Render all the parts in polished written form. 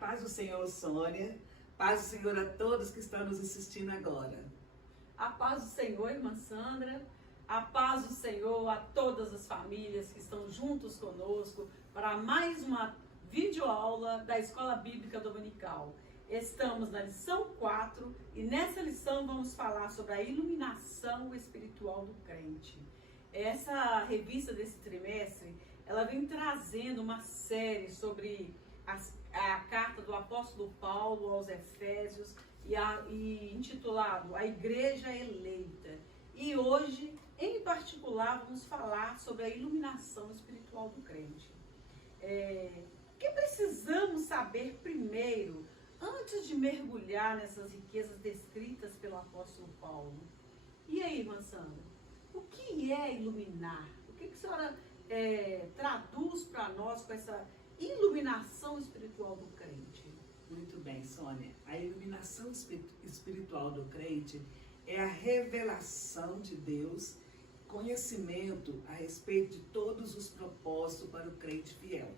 paz do Senhor, Sônia. Paz do Senhor a todos que estão nos assistindo agora. A paz do Senhor, irmã Sandra. A paz do Senhor a todas as famílias que estão juntos conosco para mais uma videoaula da Escola Bíblica Dominical. Estamos na lição 4 e nessa lição vamos falar sobre a iluminação espiritual do crente. Essa revista desse trimestre, ela vem trazendo uma série sobre a carta do apóstolo Paulo aos Efésios e intitulado A Igreja Eleita. E hoje, em particular, vamos falar sobre a iluminação espiritual do crente. O que precisamos saber primeiro, antes de mergulhar nessas riquezas descritas pelo apóstolo Paulo? E aí, irmã Sandra, o que é iluminar? O que a senhora traduz para nós com essa iluminação espiritual do crente? Muito bem, Sônia. A iluminação espiritual do crente é a revelação de Deus, conhecimento a respeito de todos os propósitos para o crente fiel.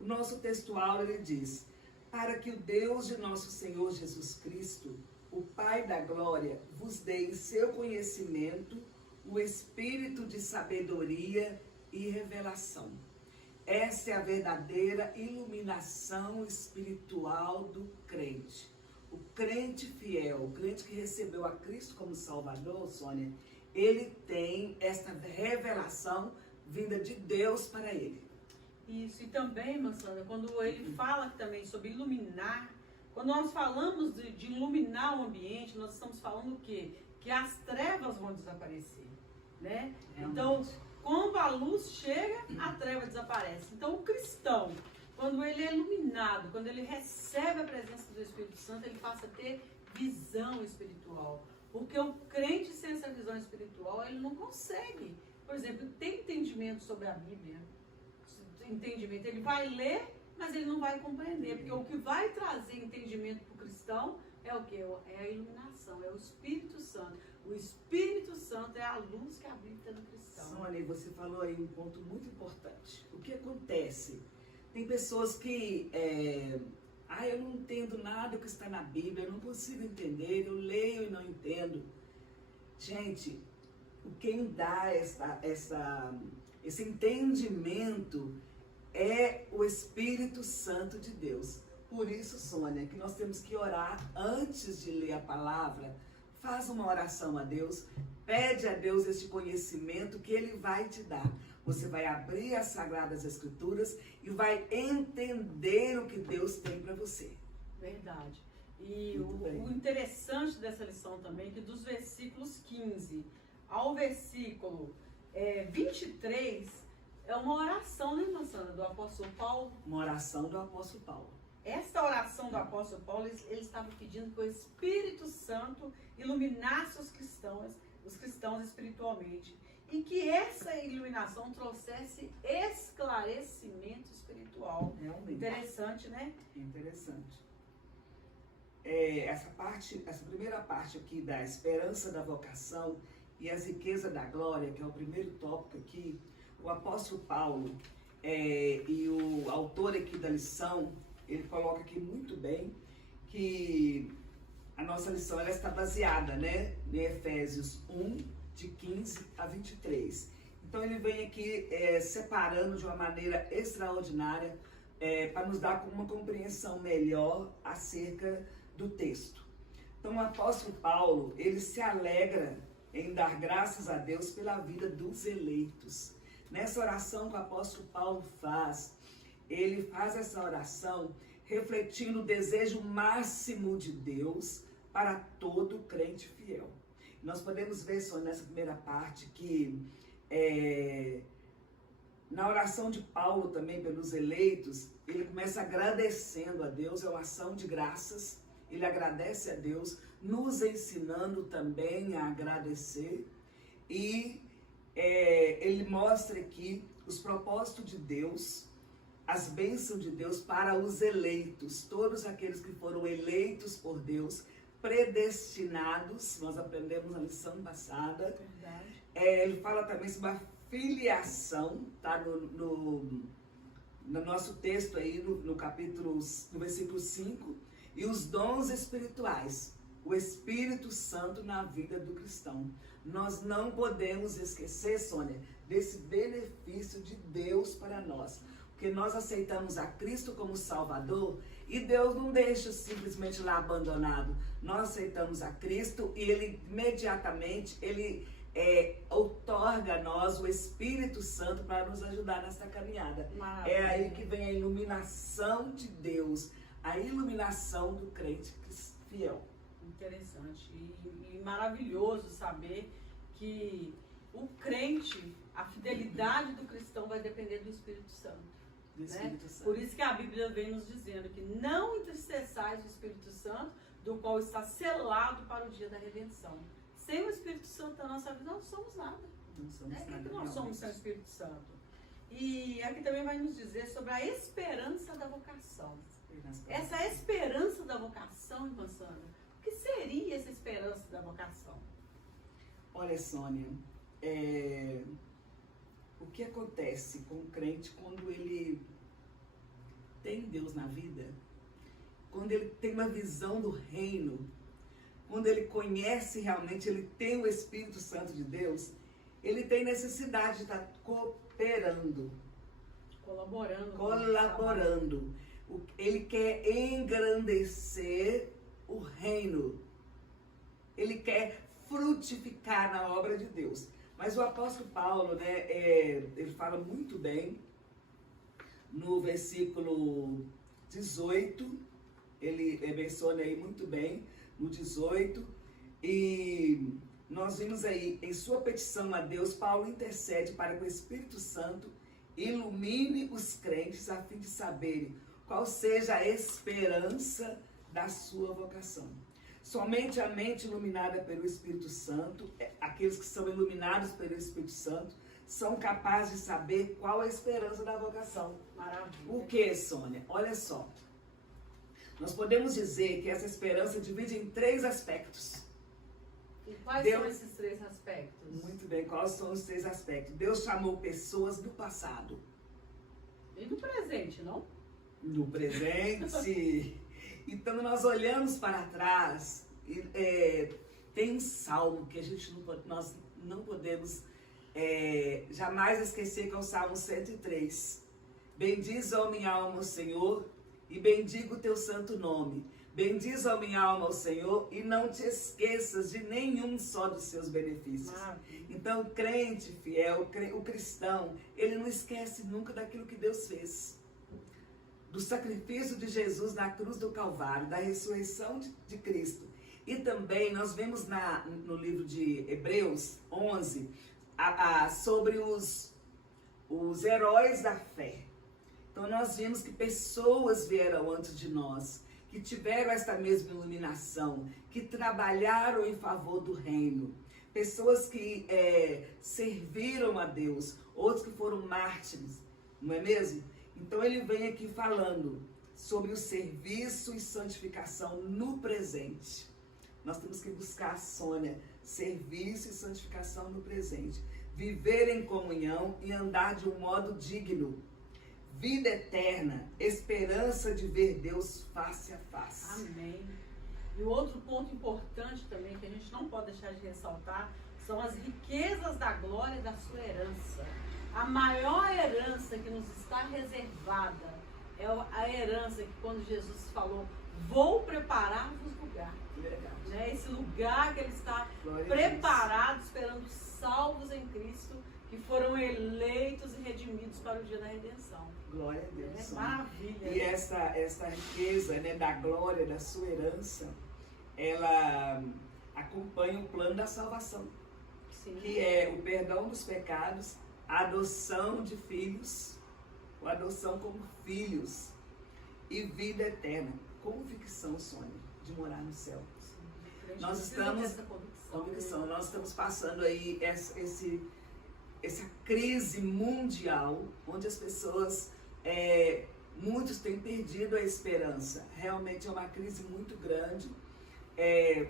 O nosso textual, ele diz: para que o Deus de nosso Senhor Jesus Cristo, o Pai da glória, vos dê em seu conhecimento o espírito de sabedoria e revelação. Essa é a verdadeira iluminação espiritual do crente. O crente fiel, o crente que recebeu a Cristo como Salvador, Sônia, ele tem essa revelação vinda de Deus para ele. Isso, e também, irmã Sandra, quando ele fala também sobre iluminar, quando nós falamos de iluminar o ambiente, nós estamos falando o quê? Que as trevas vão desaparecer, né? Então, quando a luz chega, a treva desaparece. Então, o cristão, quando ele é iluminado, quando ele recebe a presença do Espírito Santo, ele passa a ter visão espiritual. Porque o crente sem essa visão espiritual, ele não consegue, por exemplo, ter entendimento sobre a Bíblia. Entendimento, ele vai ler, mas ele não vai compreender. Porque o que vai trazer entendimento para o cristão é o que? É a iluminação, é o Espírito Santo. O Espírito Santo é a luz que habita no cristão. Sônia, você falou aí um ponto muito importante. O que acontece? Tem pessoas que, eu não entendo nada que está na Bíblia, eu não consigo entender, eu leio e não entendo. Gente, quem dá esse entendimento é o Espírito Santo de Deus. Por isso, Sônia, que nós temos que orar antes de ler a palavra. Faz uma oração a Deus, pede a Deus esse conhecimento que Ele vai te dar. Você vai abrir as Sagradas Escrituras e vai entender o que Deus tem para você. Verdade. E o interessante dessa lição também é que dos versículos 15 ao versículo 23 é uma oração, né, irmã Sandra, do apóstolo Paulo? Uma oração do apóstolo Paulo. Essa oração do apóstolo Paulo, ele estava pedindo que o Espírito Santo iluminasse os cristãos espiritualmente. E que essa iluminação trouxesse esclarecimento espiritual. Realmente. Interessante, né? Interessante. Essa primeira parte aqui da esperança da vocação e as riquezas da glória, que é o primeiro tópico aqui, o apóstolo Paulo e o autor aqui da lição, ele coloca aqui muito bem que a nossa lição ela está baseada, né, em Efésios 1, de 15 a 23. Então ele vem aqui separando de uma maneira extraordinária para nos dar uma compreensão melhor acerca do texto. Então o apóstolo Paulo, ele se alegra em dar graças a Deus pela vida dos eleitos. Nessa oração que o apóstolo Paulo faz, ele faz essa oração refletindo o desejo máximo de Deus para todo crente fiel. Nós podemos ver só nessa primeira parte que na oração de Paulo também pelos eleitos, ele começa agradecendo a Deus, é uma ação de graças, ele agradece a Deus, nos ensinando também a agradecer e ele mostra aqui os propósitos de Deus, as bênçãos de Deus para os eleitos, todos aqueles que foram eleitos por Deus, predestinados, nós aprendemos na lição passada. Verdade. Ele fala também sobre a filiação, tá no no nosso texto aí, no versículo 5, e os dons espirituais, o Espírito Santo na vida do cristão. Nós não podemos esquecer, Sônia, desse benefício de Deus para nós, porque nós aceitamos a Cristo como Salvador e Deus não deixa simplesmente lá abandonado. Nós aceitamos a Cristo e Ele imediatamente, Ele outorga a nós o Espírito Santo para nos ajudar nessa caminhada. Maravilha. É aí que vem a iluminação de Deus, a iluminação do crente fiel. Interessante e maravilhoso saber que o crente, a fidelidade do cristão vai depender do Espírito Santo. Do Espírito Santo. Por isso que a Bíblia vem nos dizendo que não entristeçais o Espírito Santo, do qual está selado para o dia da redenção. Sem o Espírito Santo na nossa vida, nós não somos nada. Não somos O nada, que nós somos sem o Espírito Santo? E aqui também vai nos dizer sobre a esperança da vocação. Essa esperança da vocação, irmã Sandra, o que seria essa esperança da vocação? Olha, Sônia, o que acontece com o crente quando ele tem Deus na vida, quando ele tem uma visão do reino, quando ele conhece realmente, ele tem o Espírito Santo de Deus, ele tem necessidade de estar cooperando, colaborando. Ele quer engrandecer o reino, ele quer frutificar na obra de Deus. Mas o apóstolo Paulo, né, ele fala muito bem no versículo 18, ele menciona aí muito bem no 18, e nós vimos aí, em sua petição a Deus, Paulo intercede para que o Espírito Santo ilumine os crentes a fim de saberem qual seja a esperança da sua vocação. Somente a mente iluminada pelo Espírito Santo, aqueles que são iluminados pelo Espírito Santo, são capazes de saber qual a esperança da vocação. Maravilha. O que, Sônia? Olha só. Nós podemos dizer que essa esperança divide em 3 aspectos. E quais são esses 3 aspectos? Muito bem, quais são os 3 aspectos? Deus chamou pessoas do passado. E no presente, não? No presente. Então nós olhamos para trás, tem um salmo que nós não podemos jamais esquecer, que é o Salmo 103. Bendiz, ó minha alma, o Senhor, e bendiga o teu santo nome. Bendiz, ó minha alma, o Senhor, e não te esqueças de nenhum só dos seus benefícios. Então o crente fiel, o cristão, ele não esquece nunca daquilo que Deus fez. Do sacrifício de Jesus na cruz do Calvário, da ressurreição de Cristo. E também nós vemos no livro de Hebreus 11, sobre os heróis da fé. Então nós vimos que pessoas vieram antes de nós, que tiveram esta mesma iluminação, que trabalharam em favor do reino. Pessoas que serviram a Deus, outros que foram mártires, não é mesmo? Então ele vem aqui falando sobre o serviço e santificação no presente. Nós temos que buscar, Sônia, serviço e santificação no presente. Viver em comunhão e andar de um modo digno. Vida eterna, esperança de ver Deus face a face. Amém. E o outro ponto importante também, que a gente não pode deixar de ressaltar, são as riquezas da glória da sua herança. A maior herança que nos está reservada é a herança que quando Jesus falou, vou preparar-vos lugar. Né? Esse lugar que ele está preparado, esperando salvos em Cristo, que foram eleitos e redimidos para o dia da redenção. Glória a Deus. Maravilha. E essa riqueza, né, da glória, da sua herança, ela acompanha o plano da salvação. Sim. Que é o perdão dos pecados, a adoção de filhos, a adoção como filhos e vida eterna. Convicção, Sônia, de morar no céu. Sim, nós estamos convicção, nós estamos passando aí essa crise mundial, onde as pessoas, muitos têm perdido a esperança. Realmente é uma crise muito grande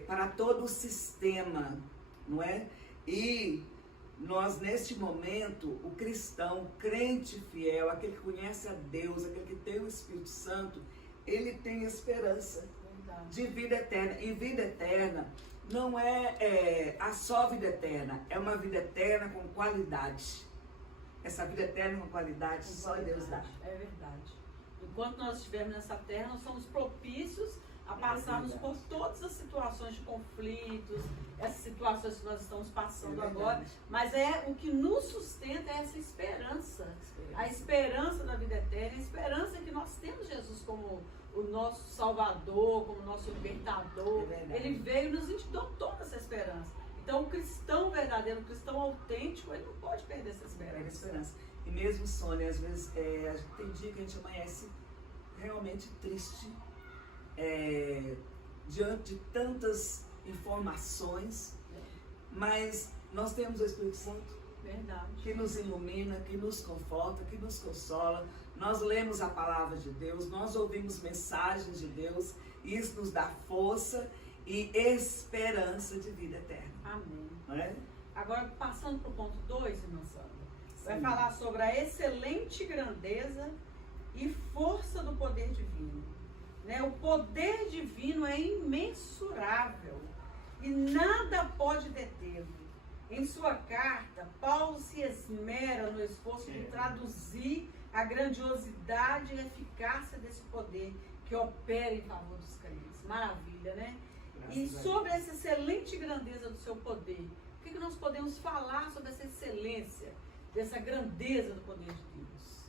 para todo o sistema, não é? E nós neste momento, o cristão, crente fiel, aquele que conhece a Deus, aquele que tem o Espírito Santo, ele tem esperança de vida eterna. E vida eterna não é a só vida eterna, é uma vida eterna com qualidade. Essa vida eterna com qualidade só Deus dá. É verdade. Enquanto nós estivermos nessa terra, nós somos propícios a passarmos por todas as situações de conflitos, essas situações que nós estamos passando agora, mas o que nos sustenta é essa esperança. A esperança da vida eterna, a esperança que nós temos Jesus como o nosso Salvador, como o nosso Libertador. Ele veio e nos deu toda essa esperança. Então, o cristão verdadeiro, o cristão autêntico, ele não pode perder essa esperança. E mesmo, Sônia, às vezes, tem dia que a gente amanhece realmente triste, diante de tantas informações, mas nós temos o Espírito Santo que nos ilumina, que nos conforta, que nos consola. Nós lemos a palavra de Deus, nós ouvimos mensagens de Deus, e isso nos dá força e esperança de vida eterna. Amém. Não é? Agora, passando para o ponto 2, irmã Sandra, vai falar sobre a excelente grandeza e força do poder divino. Né? O poder divino é imensurável e nada pode detê-lo. Em sua carta, Paulo se esmera no esforço de traduzir a grandiosidade e eficácia desse poder que opera em favor dos crentes. Maravilha, né? E sobre essa excelente grandeza do seu poder, o que nós podemos falar sobre essa excelência, dessa grandeza do poder de Deus?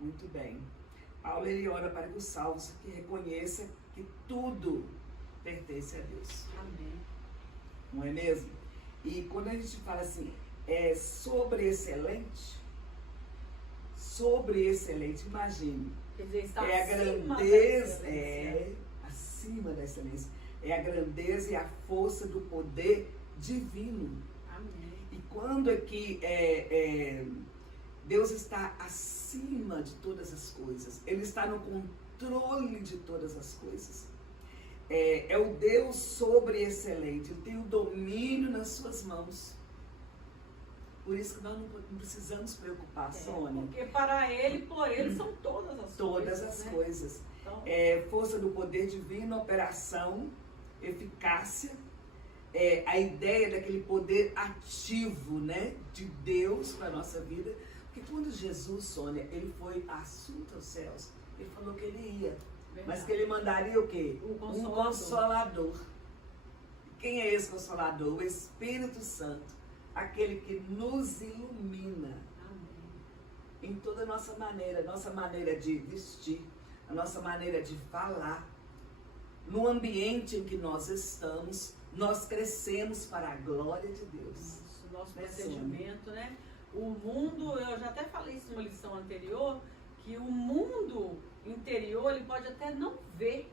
Muito bem. Paulo, ele ora para que os salvos que reconheça que tudo pertence a Deus. Amém. Não é mesmo? E quando a gente fala assim, sobre excelente, imagine. Quer dizer, está a grandeza, acima da excelência. É a grandeza e a força do poder divino. Amém. E quando aqui Deus está acima de todas as coisas, Ele está no controle de todas as coisas. É o Deus sobre-excelente, Ele tem o domínio nas suas mãos. Por isso que nós não precisamos preocupar, Sônia. Porque para Ele, por Ele, são todas as coisas. Todas as coisas. Então, força do poder divino, operação, eficácia, a ideia daquele poder ativo, né, de Deus para a nossa vida. Porque quando Jesus, Sônia, ele foi assunto aos céus, ele falou que ele ia. Verdade. Mas que ele mandaria o quê? Um consolador. Quem é esse consolador? O Espírito Santo. Aquele que nos ilumina. Amém. Em toda a nossa maneira de vestir, a nossa maneira de falar. No ambiente em que nós estamos, nós crescemos para a glória de Deus. O nosso procedimento, né? O mundo, eu já até falei isso numa lição anterior, que o mundo interior, ele pode até não ver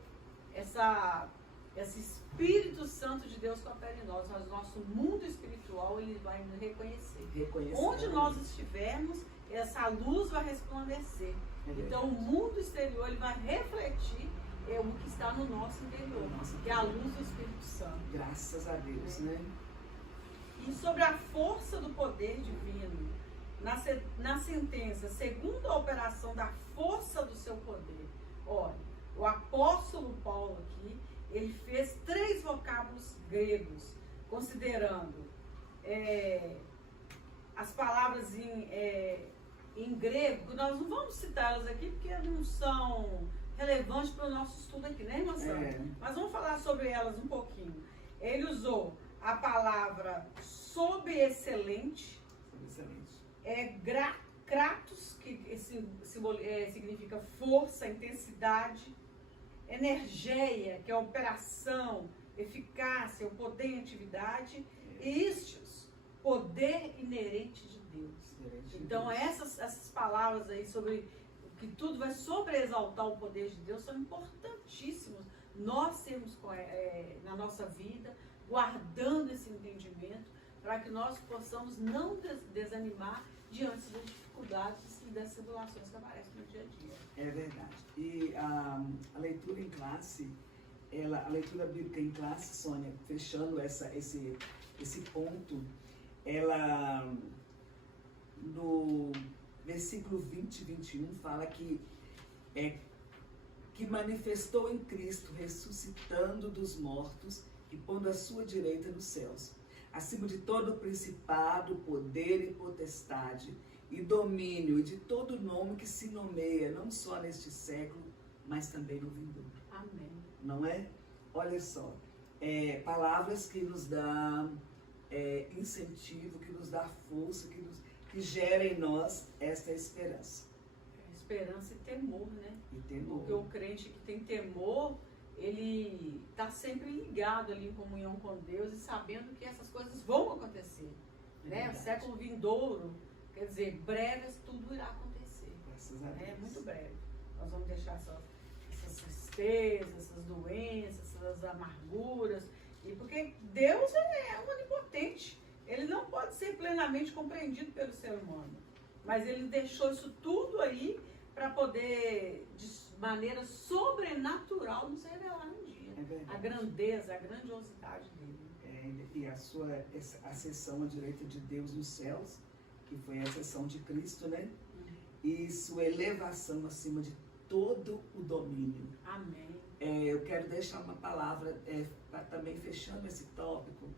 esse Espírito Santo de Deus que opera em nós, mas o nosso mundo espiritual, ele vai nos reconhecer. Onde nós estivermos, essa luz vai resplandecer. Então, o mundo exterior, ele vai refletir o que está no nosso interior, que é a luz do Espírito Santo. Graças a Deus, né? E sobre a força do poder divino, na sentença, segundo a operação da força do seu poder, olha, o apóstolo Paulo aqui, ele fez 3 vocábulos gregos, considerando as palavras em grego, nós não vamos citá-las aqui porque não são relevantes para o nosso estudo aqui, né, irmã Sandra? Mas vamos falar sobre elas um pouquinho. Ele usou a palavra sobre-excelente, kratos, que significa força, intensidade, energeia, que é operação, eficácia, o poder em atividade, e istos, poder inerente de Deus. Então, essas palavras aí sobre que tudo vai sobreexaltar o poder de Deus são importantíssimos. Nós temos na nossa vida, guardando esse entendimento, para que nós possamos não desanimar diante das dificuldades e das tribulações que aparecem no dia a dia. É verdade. E a leitura em classe, a leitura bíblica em classe, Sônia, fechando esse ponto, ela, no versículo 20 e 21, fala que manifestou em Cristo, ressuscitando dos mortos e pondo a sua direita nos céus, acima de todo principado, poder e potestade, e domínio, e de todo nome que se nomeia, não só neste século, mas também no vindouro. Amém. Não é? Olha só, palavras que nos dão incentivo, que nos dá força, que gera em nós esta esperança. Esperança e temor, né? E temor. Porque o crente que tem temor, ele está sempre ligado ali em comunhão com Deus e sabendo que essas coisas vão acontecer. Né? O século vindouro, quer dizer, breves tudo irá acontecer. Graças a Deus. É muito breve. Nós vamos deixar essas tristezas, essas doenças, essas amarguras. E porque Deus é onipotente. Ele não pode ser plenamente compreendido pelo ser humano. Mas ele deixou isso tudo aí para poder, de maneira sobrenatural, nos revelar um dia. A grandeza, a grandiosidade dele. E a ascensão à direita de Deus nos céus, que foi a ascensão de Cristo, né? E sua elevação acima de todo o domínio. Amém. Eu quero deixar uma palavra, também fechando esse tópico.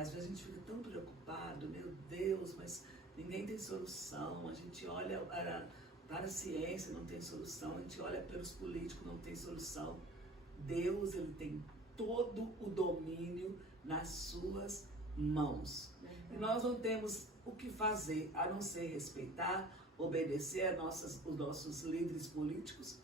Às vezes a gente fica tão preocupado, meu Deus, mas ninguém tem solução. A gente olha para a ciência, não tem solução. A gente olha pelos políticos, não tem solução. Deus, ele tem todo o domínio nas suas mãos. E nós não temos o que fazer, a não ser respeitar, obedecer os nossos líderes políticos,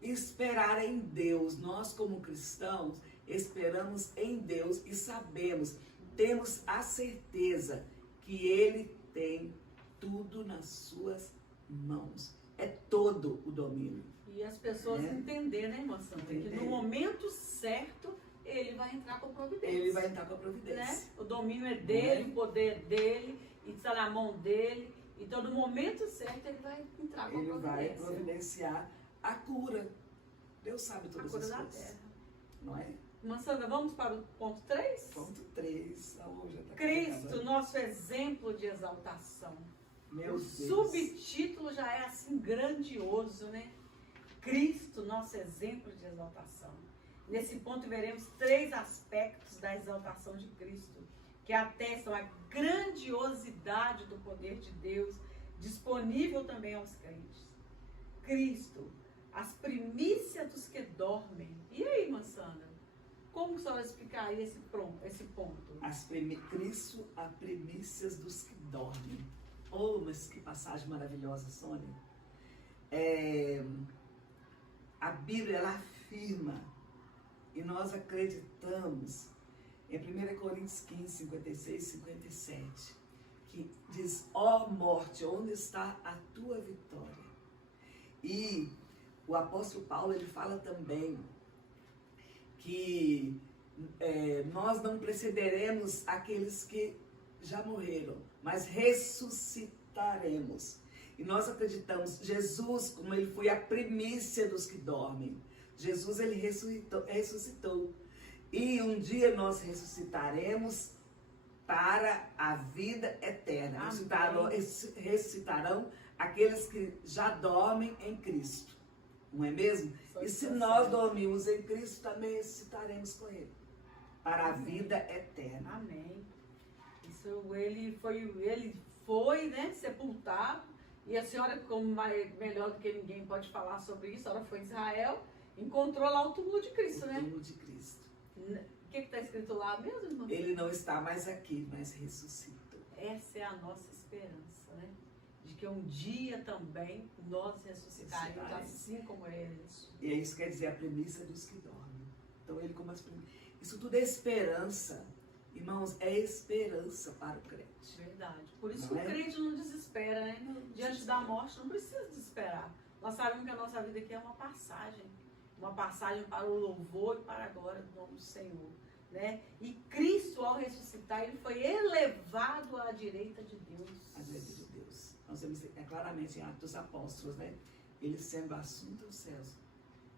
esperar em Deus. Nós, como cristãos, esperamos em Deus e sabemos, temos a certeza que Ele tem tudo nas suas mãos. É todo o domínio. E as pessoas entenderem, né, irmã Sandra, que no momento certo ele vai entrar com providência. Ele vai entrar com a providência. Né? O domínio é dele, o poder é dele, e está na mão dele. Então, no momento certo, ele vai entrar com a providência. Ele vai providenciar a cura. Deus sabe todas as coisas. A cura da terra. Não é? Irmã Sandra, vamos para o ponto 3? Ponto 3. Cristo, nosso exemplo de exaltação. Meu Deus. O subtítulo já é assim grandioso, né? Cristo, nosso exemplo de exaltação. Nesse ponto veremos 3 aspectos da exaltação de Cristo, que atestam a grandiosidade do poder de Deus, disponível também aos crentes. Cristo, as primícias dos que dormem. E aí, irmã Sandra? Como a senhora explicaria esse ponto? Cristo, as primícias dos que dormem. Oh, mas que passagem maravilhosa, Sônia. A Bíblia, ela afirma, e nós acreditamos, em 1 Coríntios 15, 56 e 57, que diz, ó morte, onde está a tua vitória? E o apóstolo Paulo, ele fala também que nós não precederemos aqueles que já morreram, mas ressuscitaremos. E nós acreditamos, Jesus, como ele foi a primícia dos que dormem, Jesus, ele ressuscitou. E um dia nós ressuscitaremos para a vida eterna. Ressuscitarão aqueles que já dormem em Cristo. Não é mesmo? E se nós dormimos em Cristo, também ressuscitaremos com Ele. Para a vida eterna. Amém. Isso, ele foi, né, sepultado. E a senhora, como melhor do que ninguém pode falar sobre isso, a senhora foi em Israel, encontrou lá o túmulo de Cristo, né? O túmulo de Cristo. O que está escrito lá mesmo, irmão? Ele não está mais aqui, mas ressuscitou. Essa é a nossa esperança, né? De que um dia também nós ressuscitaremos assim como ele. E é isso que quer dizer a premissa dos que dormem. Então ele como as premissas. Isso tudo é esperança. Irmãos, é esperança para o crente. Verdade. Por isso que o crente não desespera, né? Diante da morte não precisa desesperar. Nós sabemos que a nossa vida aqui é uma passagem para o louvor e para a glória do nome do Senhor, né? E Cristo, ao ressuscitar, ele foi elevado à direita de Deus. À direita de Deus. Nós vemos claramente em Atos dos Apóstolos, né? Ele sendo assunto aos céus.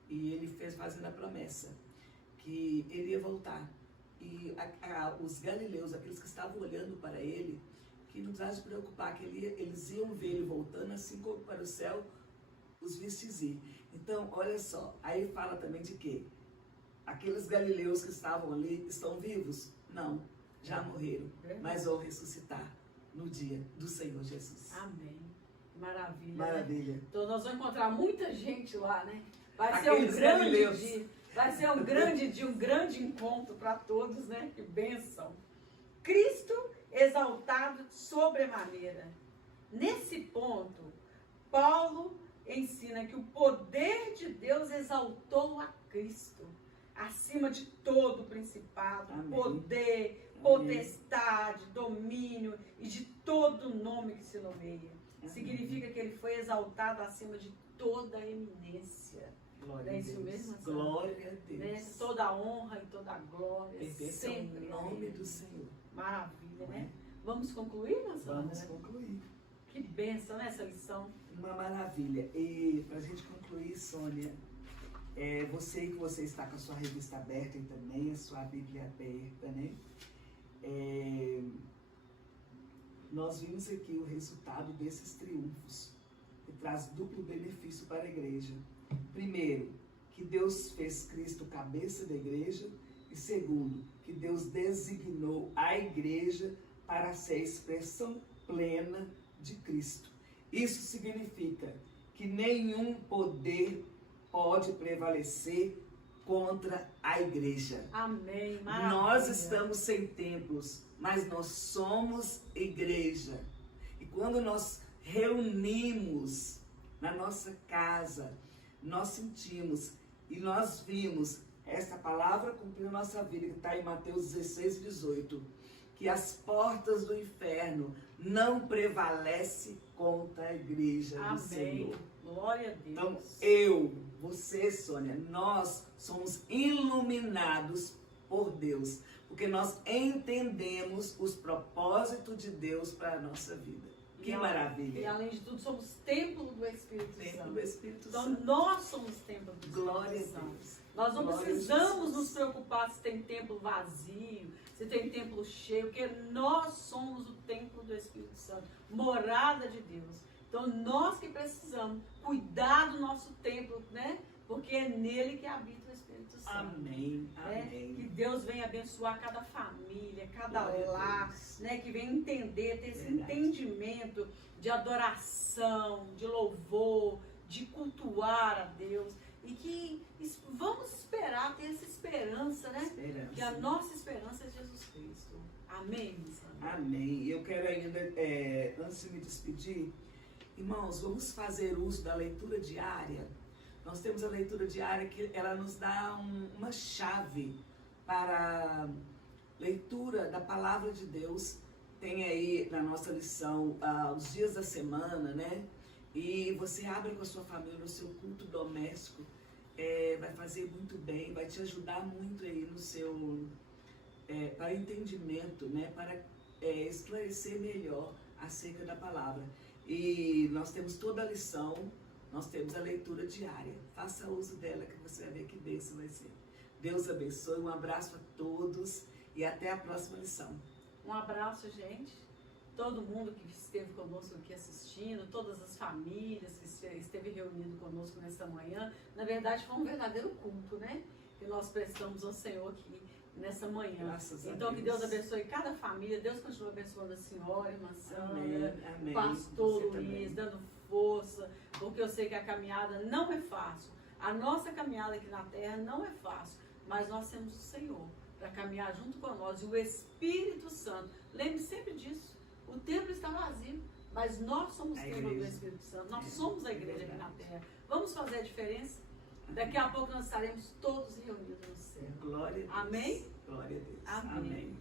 E ele fazendo a promessa que ele ia voltar E os galileus, aqueles que estavam olhando para ele, que não precisava se preocupar, que eles iam ver ele voltando, assim como para o céu os vistes ir. Então, olha só, aí fala também de quê? Aqueles galileus que estavam ali estão vivos? Não, já morreram, mas vão ressuscitar no dia do Senhor Jesus. Amém. Maravilha. Maravilha. Né? Então nós vamos encontrar muita gente lá, né? Vai Aqueles ser um grande galileus. dia. Vai ser um grande dia, um grande encontro para todos, né? Que bênção. Cristo exaltado sobremaneira. Nesse ponto, Paulo ensina que o poder de Deus exaltou a Cristo acima de todo principado, Amém. poder, Amém. potestade, domínio e de todo nome que se nomeia. Amém. Significa que ele foi exaltado acima de toda a eminência. Glória É a isso Deus. mesmo, Sandra? Glória a Deus. Né? Toda a honra e toda a glória Pertence sempre ao a nome Ele. do Senhor. Maravilha, né? Vamos concluir, Sandra? Vamos concluir. Que bênção, né, essa lição? Uma maravilha. E para a gente concluir, Sônia, você está com a sua revista aberta e também a sua Bíblia aberta, né? Nós vimos aqui o resultado desses triunfos, que traz duplo benefício para a igreja. Primeiro, que Deus fez Cristo cabeça da igreja. E segundo, que Deus designou a igreja para ser a expressão plena de Cristo. Isso significa que nenhum poder pode prevalecer contra a igreja. Amém. Maravilha. Nós estamos sem templos, mas nós somos igreja. E quando nós reunimos na nossa casa, nós sentimos e nós vimos esta palavra cumprir na nossa vida, que está em Mateus 16, 18, que as portas do inferno não prevalecem contra a igreja do Senhor. Amém. Glória a Deus. Então, você, Sônia, nós somos iluminados por Deus, porque nós entendemos os propósitos de Deus para a nossa vida. Que maravilha. E além de tudo, somos templo do Espírito Templo Santo. do Espírito Então, Santo. nós somos templo do Glória Espírito a Santo. Deus. Nós não Glória a precisamos Jesus. nos preocupar se tem templo vazio, se tem templo cheio, porque nós somos o templo do Espírito Santo, morada de Deus. Então, nós que precisamos cuidar do nosso templo, né? Porque é nele que habita o Espírito Santo. Amém. Né? Amém. Que Deus venha abençoar cada família, cada Glória a lar, Deus. né? Que venha entender, ter esse Verdade. entendimento de adoração, de louvor, de cultuar a Deus. E que vamos esperar, ter essa esperança, né? Esperança. Que a nossa esperança é Jesus Cristo. Amém, Sandra? Amém. Eu quero ainda, antes de me despedir, irmãos, vamos fazer uso da leitura diária. Nós temos a leitura diária que ela nos dá uma chave para a leitura da palavra de Deus. Tem aí na nossa lição os dias da semana, né? E você abre com a sua família no seu culto doméstico. Vai fazer muito bem, vai te ajudar muito aí no seu para entendimento, né? Para esclarecer melhor acerca da palavra. E nós temos toda a lição, nós temos a leitura diária. Faça uso dela que você vai ver que bênção vai ser. Deus abençoe, um abraço a todos e até a próxima lição. Um abraço, gente. Todo mundo que esteve conosco aqui assistindo, todas as famílias que esteve reunido conosco nesta manhã. Na verdade, foi um verdadeiro culto, né? Que nós prestamos ao Senhor aqui nessa manhã. Graças a Então, Deus. que Deus abençoe cada família. Deus continue abençoando a senhora, irmã Sandra, Amém. pastor Você Luiz, também. dando força, porque eu sei que a caminhada não é fácil. A nossa caminhada aqui na terra não é fácil, mas nós temos o Senhor para caminhar junto com nós e o Espírito Santo. Lembre sempre disso. O templo está vazio, mas nós somos o templo do Espírito Santo. Nós somos a igreja aqui na terra. Vamos fazer a diferença? Daqui a pouco nós estaremos todos reunidos no céu. Glória a Deus. Amém? Glória a Deus. Amém. Amém.